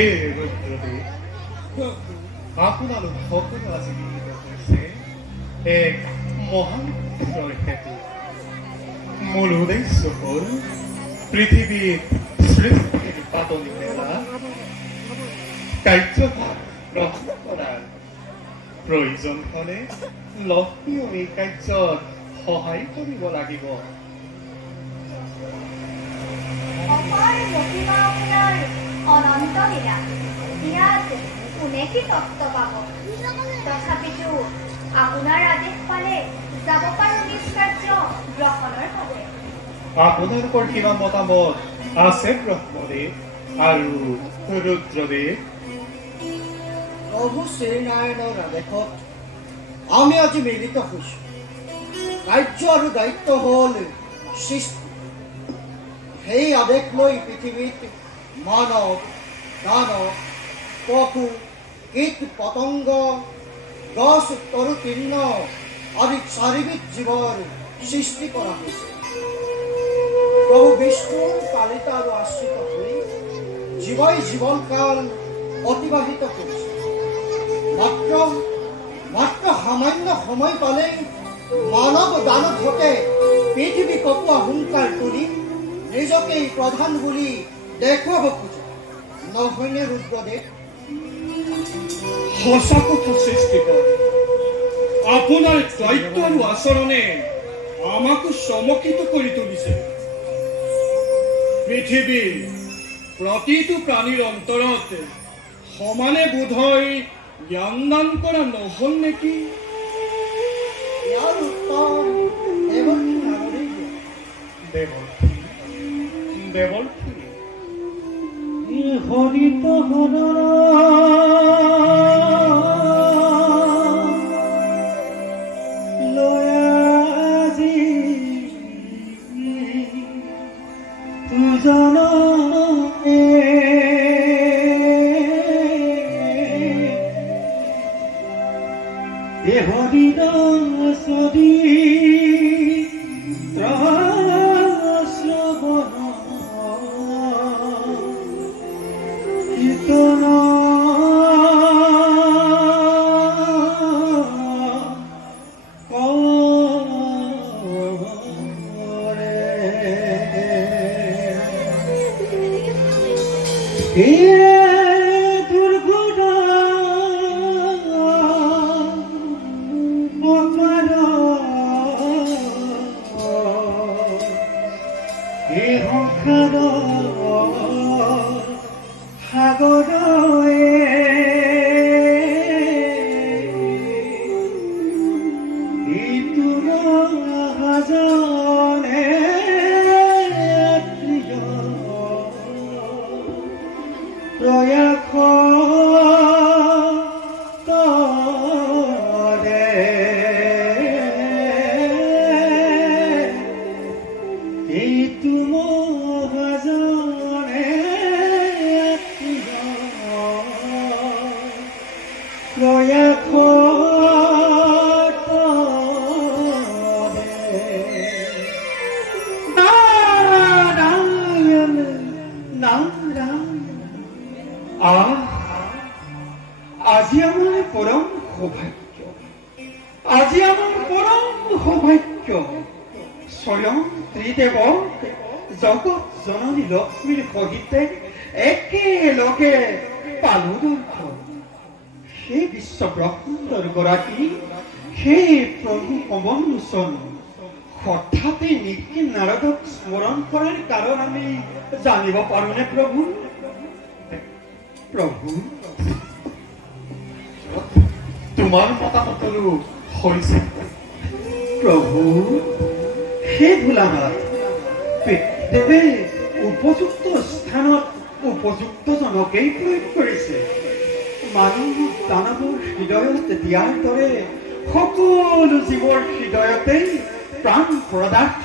হে ৰুদ্ৰদেব, আপোনালোক সকলো আজি মিলিত হৈছে এক মহান উদ্দেশ্যৰ হেতু। মূল উদ্দেশ্য হ'ল পৃথিৱীত সৃষ্টিৰ পাতনি মেলা কাৰ্যভাৰ গ্ৰহণ কৰাৰ। প্ৰয়োজন হ'লে লক্ষ্মীও এই কাৰ্যত সহায় কৰিব লাগিব। অপাৰ মহিমা আপোনাৰ অনন্ত লীলা, ইয়াত কোনে কি তত্ত্ব পাব? তথাপিতো আপোনাৰ আদেশ পালে যাব পাৰোঁ নিজ কাৰ্য গ্ৰহণৰ বাবে। আপোনালোকৰ কিবা মতামত আছে ব্ৰহ্মদেৱ আৰু ৰুদ্ৰদেৱ? প্ৰভু শ্ৰীনাৰায়ণৰ আদেশত আমি আজি মিলিত হৈছোঁ। কাৰ্য আৰু দায়িত্ব হ'ল সৃষ্টি। সেই আদেশ লৈ পৃথিৱীত মানৱ, দানৱ, পশু, কীট পতংগ, গছ তৰু তৃণ আদি চাৰিবিধ জীৱৰ সৃষ্টি কৰা হৈছে। প্ৰভু বিষ্ণুৰ পালিত আৰু আশ্ৰিত হৈ জীৱই জীৱনকাল অতিবাহিত কৰিছে। মাত্ৰ সামান্য সময় পালেই মানৱ দানৱকে পৃথিৱী কপোৱা হুংকাৰ তুলি নিজকেই প্ৰধান বুলি দেখুৱাব খোজে, নহয়নে ৰুদ্ৰদেৱ? সঁচা কথা সৃষ্টিকৰ, আপোনাৰ দায়িত্ব আৰু আচৰণে আমাকো চমকিত কৰি তুলিছে। পৃথিৱীৰ প্ৰতিটো প্ৰাণীৰ অন্তৰত সমানে বোধহয় জ্ঞান দান কৰা নহ'ল নেকি? ইয়াৰ উত্তৰ দেৱকী নাৰদে দিয়ে। দেৱৰ্ষী হৰিত লয়াজি তুজন হৰিত সদী শ্ৰবণ কীৰ্তন দুৰ্ঘটনা সাগৰে ইটোৰ হাজনে প্ৰিয় প্ৰয়াস কৰে এইটো মহাজনে প্ৰয়াস নাৰায়ণ নাৰায়ণ। আজি আমাৰ পৰম সৌভাগ্য, আজি আমাৰ পৰম সৌভাগ্য। স্বয়ং ত্ৰিদেৱ জগত জননী লক্ষ্মীৰ সহিতে একেলগে পালো দৰ্শন। সেই বিশ্ব ব্ৰহ্মাণ্ডৰ গৰাকী সেই প্ৰভু পৱন লোচন হঠাতে নেকি নাৰদক স্মৰণ কৰাৰ কাৰণ আমি জানিব পাৰোনে প্ৰভু? প্ৰভু, তোমাৰ মতামতৰো হৈছে। প্ৰভু, সেই ভোলানাথ পিতৃদেৱে উপযুক্ত স্থানত উপযুক্ত জনকেই প্ৰয়োগ কৰিছে। মানুহ দানৱৰ হৃদয়ত দিয়াৰ দৰে সকলো জীৱৰ হৃদয়তেই প্ৰাণ পদাৰ্থ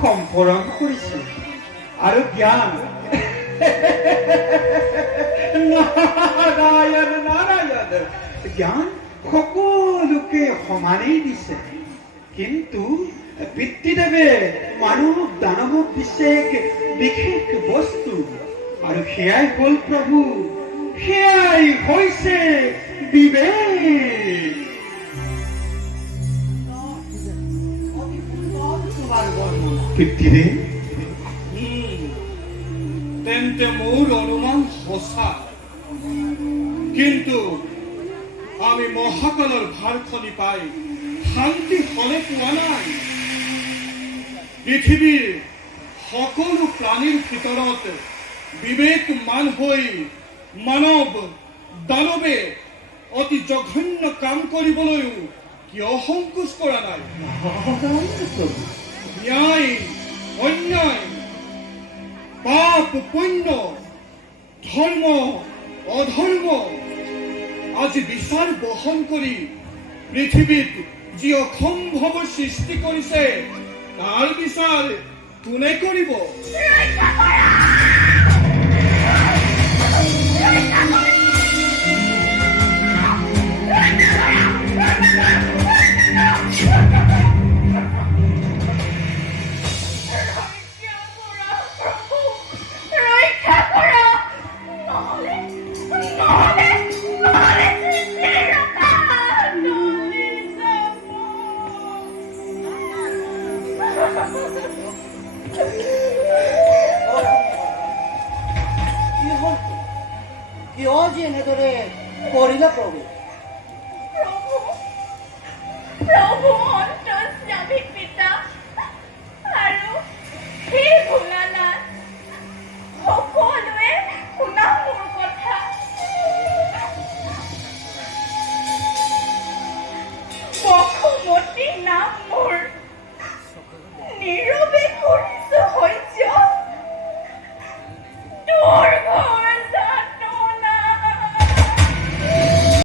সম্পৰণ কৰিছে আৰু জ্ঞান নাৰায়ণ নাৰায়ণ জ্ঞান সকলোকে সমানেই দিছে। কিন্তু পিতৃদেৱে মানুহক দানৱক দিছে এক বিশেষ বস্তু, আৰু সেয়াই হ'ল প্ৰভু সেয়াই হৈছে বিবেক। অতি সুন্দৰ তোমাৰ বৰ্ণনা। পিতৃদেৱ, তেন্তে মোৰ অনুমান সঁচা, কিন্তু আমি মহাকালৰ ভাৰখনি পাই শান্তি হলে পোৱা নাই। পৃথিৱীৰ সকলো প্ৰাণীৰ ভিতৰত বিবেকমান হৈ মানৱ দানৱে অতি জঘন্য কাম কৰিবলৈও কিয় সংকোচ কৰা নাই? ন্যায় অন্যায়, পাপ পুণ্য, ধৰ্ম অধৰ্ম আজি বিচাৰ বহন কৰি পৃথিৱীত যি অসম্ভৱৰ সৃষ্টি কৰিছে তাৰ বিচাৰ কোনে কৰিব? ৰক্ষা কৰা, নহ'লে নহ'লে নহ'লে সৃষ্টি ৰখা, নহ'লে কি হ'ল? কিয় যে এনেদৰে কৰিলা প্ৰভু? প্ৰভু অন্তৰ্যামী পিতা আৰু হে ভোলানাথ, সকলোৱে শুনা মোৰ কথা। বসুমতী নাম মোৰ, নীৰৱে কৰি